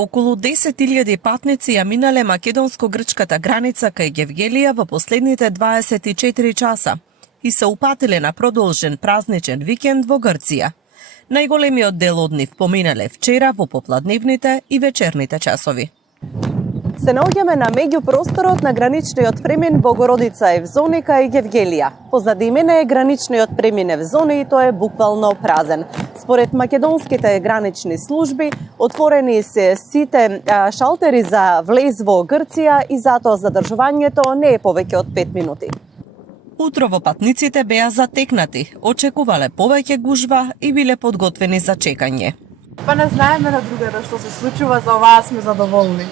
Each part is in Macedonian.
Околу 10.000 патници ја минале македонско-грчката граница кај Гевгелија во последните 24 часа и се упатиле на продолжен празничен викенд во Грција. Најголемиот дел од нив поминале вчера во попладневните и вечерните часови. Се наоѓаме на меѓупросторот на граничниот премин Богородица Евзоника и Гевгелија. Позади мене е граничниот премин Евзони и тој е буквално празен. Според македонските гранични служби, отворени се сите шалтери за влез во Грција и затоа задржувањето не е повеќе од 5 минути. Утрово патниците беа затекнати, очекувале повеќе гужва и биле подготвени за чекање. Па не знаеме на другаде што се случува, за оваа сме задоволни.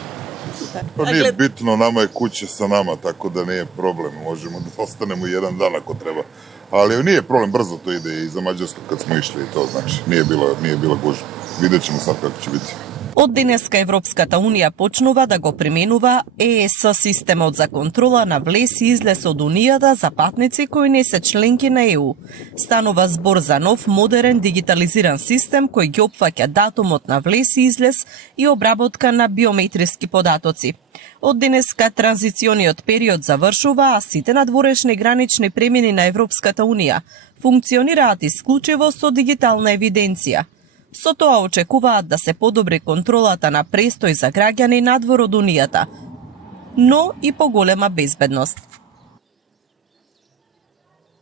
Па не е битно, нама е куќе со нама, така да не е проблем. Можеме да останемо еден дан ако треба. Али не е проблем, брзо тоа иде и за Маđarска кад сме ишли и тоа, значи не е била гужва. Видечемо сад како ќе биде. Од денеска Европската Унија почнува да го применува ЕС системот за контрола на влез и излез од Унијата за патници кои не се членки на ЕУ. Станува збор за нов, модерен, дигитализиран систем кој ги опфаќа датумот на влез и излез и обработка на биометриски податоци. Од денеска транзициониот период завршува, а сите надворешни гранични премини на Европската Унија функционираат исклучиво со дигитална евиденција. Со тоа очекуваат да се подобри контролата на престој за граѓани надвор од Унијата, но и поголема безбедност.